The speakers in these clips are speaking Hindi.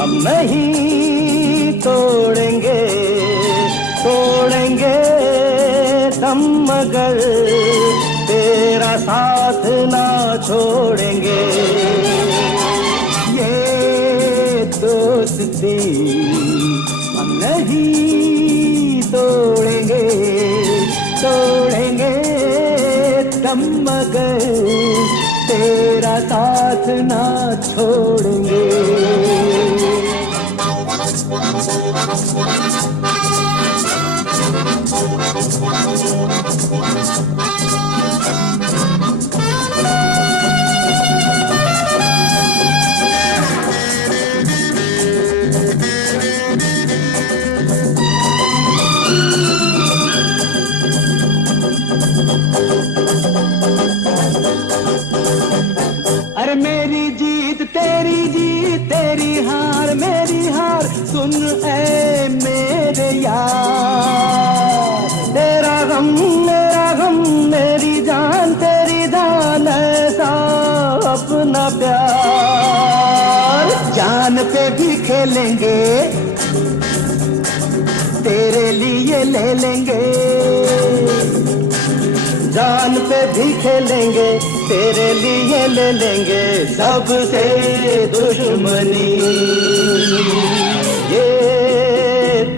हम नहीं तोड़ेंगे, तोड़ेंगे दम मगर तेरा साथ ना छोड़ेंगे। ये दोस्ती हम नहीं तोड़ेंगे, तोड़ेंगे दम मगर तेरा साथ ना छोड़ेंगे। अरे मेरी जीत तेरी जीत, तेरी हार मेरी हार, सुन ऐ मेरे यार। तेरा गम मेरा गम, मेरी जान तेरी जान, ऐसा अपना प्यार। जान पे भी खेलेंगे, तेरे लिए ले लेंगे। जान पे भी खेलेंगे, तेरे लिए ले लेंगे सबसे दुश्मनी। ये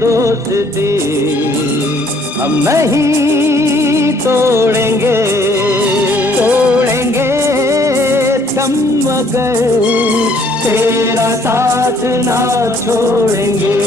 दोस्ती हम नहीं तोड़ेंगे, तोड़ेंगे दम मगर तेरा साथ ना छोड़ेंगे।